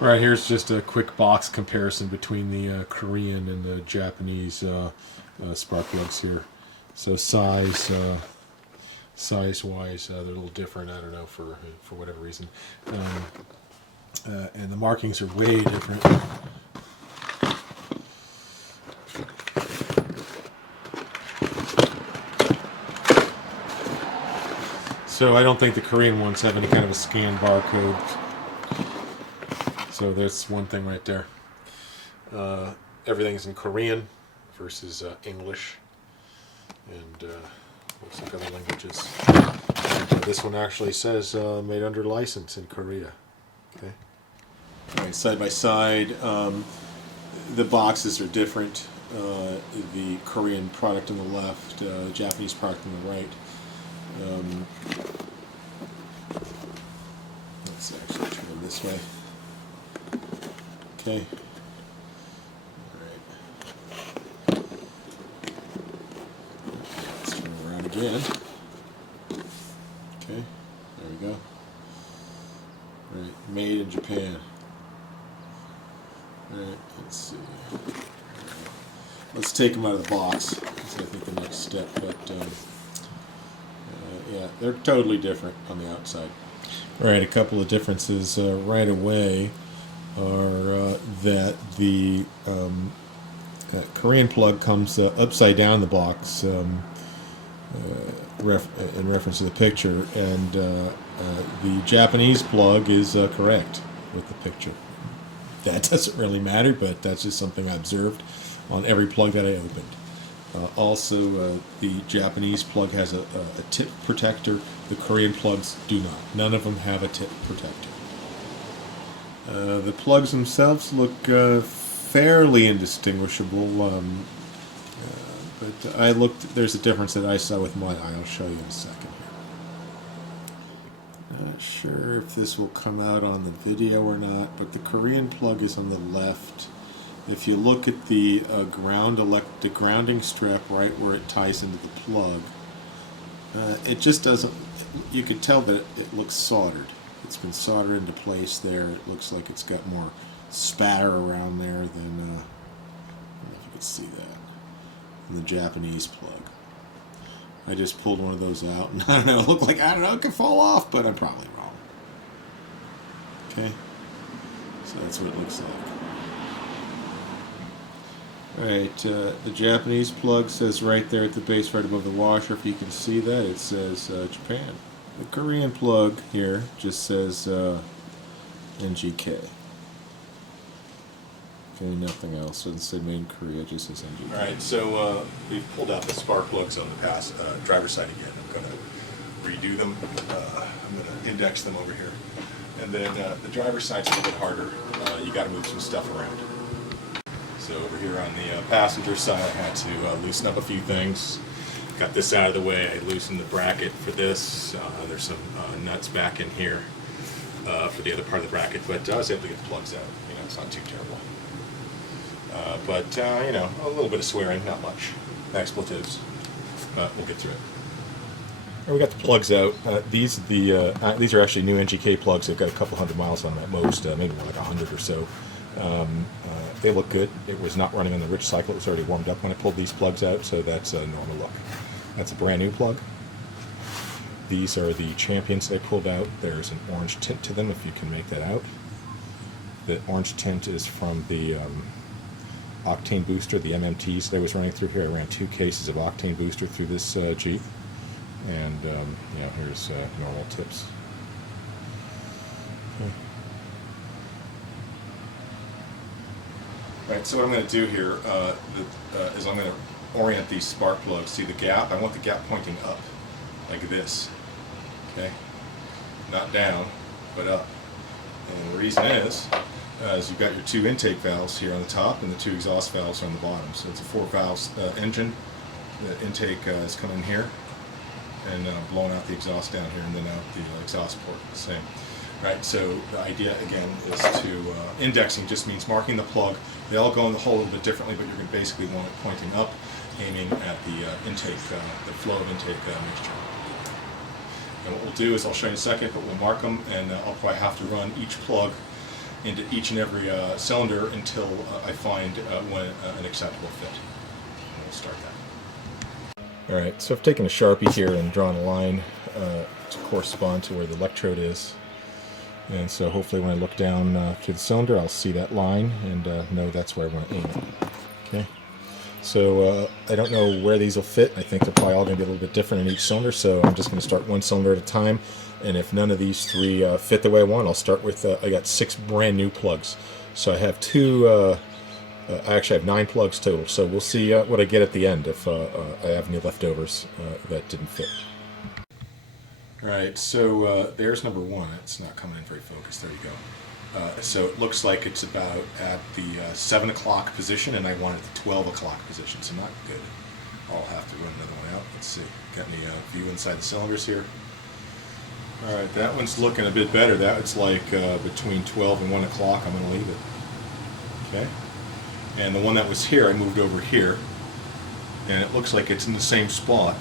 Right, here's just a quick box comparison between the Korean and the Japanese spark plugs here. So size-wise, they're a little different. I don't know, for whatever reason. And the markings are way different. So I don't think the Korean ones have any kind of a scan barcode. So that's one thing right there. Everything's in Korean versus English, and looks like other languages. This one actually says made under license in Korea. Okay. All right, side by side, the boxes are different. The Korean product on the left, the Japanese product on the right. Let's actually turn it this way. Okay. All right. Let's turn it around again. Okay. There we go. All right. Made in Japan. All right. Let's see. Let's take them out of the box. That's, I think, the next step. But yeah, they're totally different on the outside. All right. A couple of differences right away are that the Korean plug comes upside down in the box in reference to the picture, and the Japanese plug is correct with the picture. That doesn't really matter, but that's just something I observed on every plug that I opened. Also, the Japanese plug has a tip protector. The Korean plugs do not. None of them have a tip protector. The plugs themselves look fairly indistinguishable, but I looked. There's a difference that I saw with my eye. I'll show you in a second here. Not sure if this will come out on the video or not, but the Korean plug is on the left. If you look at the grounding strap right where it ties into the plug, it just doesn't. You could tell that it looks soldered. It's been soldered into place there. It looks like it's got more spatter around there than, I don't know if you can see that, than the Japanese plug. I just pulled one of those out, and I don't know, it looked like, I don't know, it could fall off, but I'm probably wrong. Okay, so that's what it looks like. Alright, the Japanese plug says right there at the base, right above the washer, if you can see that, it says Japan. The Korean plug here just says NGK. Okay, nothing else. Doesn't say made in Korea, just says NGK. Alright, so we've pulled out the spark plugs on the driver's side again. I'm going to redo them. I'm going to index them over here. And then the driver's side's a little bit harder. You got to move some stuff around. So over here on the passenger side, I had to loosen up a few things. Got this out of the way. I loosened the bracket for this. There's some nuts back in here for the other part of the bracket, but I was able to get the plugs out. You know, it's not too terrible. But you know, a little bit of swearing, not much. Expletives. We'll get through it. We got the plugs out. These are actually new NGK plugs. They've got a couple hundred miles on them at most, maybe more like 100 or so. They look good. It was not running on the rich cycle. It was already warmed up when I pulled these plugs out, so that's a normal look. That's a brand new plug. These are the Champions I pulled out. There's an orange tint to them, if you can make that out. The orange tint is from the octane booster, the MMTs that I was running through here. I ran 2 cases of octane booster through this Jeep. And, you know, here's normal tips. Okay. Right, so what I'm going to do here is I'm going to orient these spark plugs. See the gap? I want the gap pointing up, like this. Okay? Not down, but up. And the reason is you've got your 2 intake valves here on the top and the 2 exhaust valves on the bottom. So it's a 4-valve engine. The intake is coming here and blowing out the exhaust down here, and then out the exhaust port, the same. Right, so the idea again is to, indexing just means marking the plug. They all go in the hole a little bit differently, but you're going to basically want it pointing up, aiming at the intake, the flow of intake mixture. And what we'll do is, I'll show you in a second, but we'll mark them, and I'll probably have to run each plug into each and every cylinder until I find an acceptable fit. And we'll start that. Alright, so I've taken a Sharpie here and drawn a line to correspond to where the electrode is. And so hopefully when I look down to the cylinder, I'll see that line and know that's where I want to aim it. Okay. So I don't know where these will fit. I think they're probably all going to be a little bit different in each cylinder, so I'm just going to start one cylinder at a time. And if none of these three fit the way I want, I'll start with, I got 6 brand new plugs. So I have I actually have 9 plugs total. So we'll see what I get at the end if I have any leftovers that didn't fit. Alright, so there's number 1. It's not coming in very focused. There you go. So it looks like it's about at the 7 o'clock position, and I want it the 12 o'clock position, so not good. I'll have to run another one out. Let's see. Got any view inside the cylinders here? Alright, that one's looking a bit better. That's like between 12 and 1 o'clock. I'm going to leave it. Okay. And the one that was here, I moved over here, and it looks like it's in the same spot.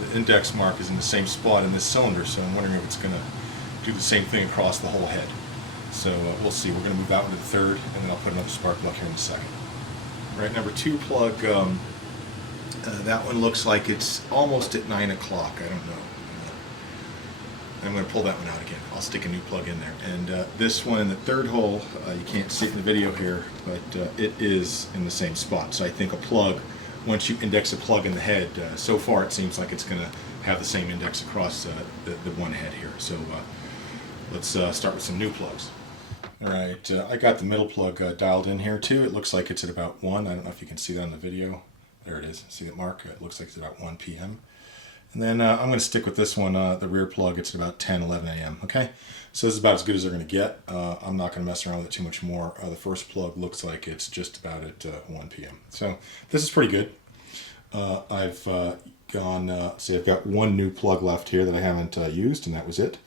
The index mark is in the same spot in this cylinder, so I'm wondering if it's going to do the same thing across the whole head. So we'll see. We're going to move out into the third, and then I'll put another spark plug here in a second. Right, number 2 plug, that one looks like it's almost at 9 o'clock. I don't know. I'm going to pull that one out again. I'll stick a new plug in there. And this one in the third hole, you can't see it in the video here, but it is in the same spot. So I think a plug, once you index a plug in the head, so far it seems like it's going to have the same index across the one head here. So let's start with some new plugs. Alright, I got the middle plug dialed in here too. It looks like it's at about 1. I don't know if you can see that in the video. There it is. See that mark? It looks like it's about 1 p.m. And then I'm going to stick with this one, the rear plug. It's about 10, 11 a.m. Okay? So this is about as good as they're going to get. I'm not going to mess around with it too much more. The first plug looks like it's just about at 1 p.m. So this is pretty good. I've gone, see, I've got 1 new plug left here that I haven't used, and that was it.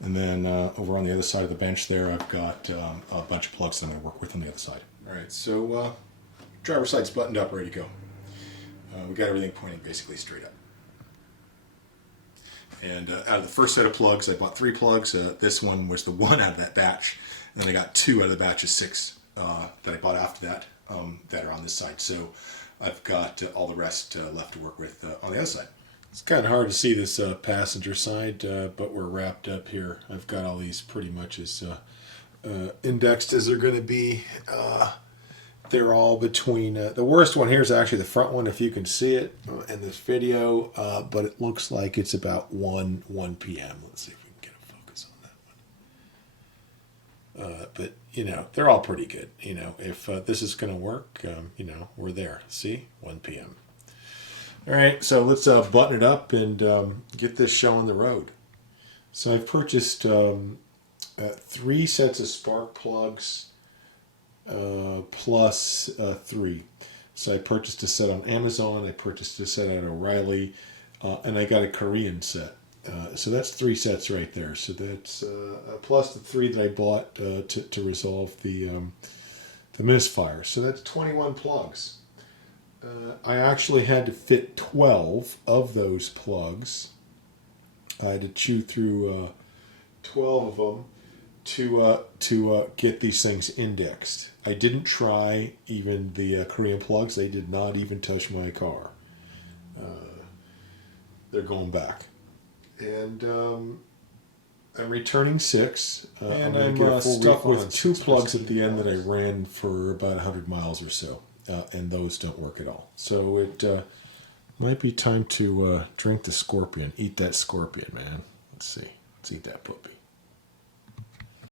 And then over on the other side of the bench there, I've got a bunch of plugs that I'm going to work with on the other side. Alright, so driver's side's buttoned up, ready to go. We got everything pointing basically straight up. And out of the first set of plugs, I bought 3 plugs. This one was the one out of that batch. And then I got 2 out of the batch of 6 that I bought after that that are on this side. So I've got all the rest left to work with on the other side. It's kind of hard to see this passenger side, but we're wrapped up here. I've got all these pretty much as indexed as they're going to be. They're all between, the worst one here is actually the front one, if you can see it in this video, but it looks like it's about 1 p.m. Let's see if we can get a focus on that one. But, you know, they're all pretty good. You know, if this is going to work, you know, we're there. See? 1 p.m. All right, so let's button it up and get this show on the road. So I've purchased 3 sets of spark plugs plus 3. So I purchased a set on Amazon, I purchased a set at O'Reilly, and I got a Korean set. So that's 3 sets right there. So that's plus the 3 that I bought to resolve the misfire. So that's 21 plugs. I actually had to fit 12 of those plugs. I had to chew through 12 of them to get these things indexed. I didn't try even the Korean plugs. They did not even touch my car. They're going back. And I'm returning 6. And I'm stuck with 2 plugs at the end that I ran for about 100 miles or so. And those don't work at all. So it might be time to drink the scorpion. Eat that scorpion, man. Let's see. Let's eat that puppy.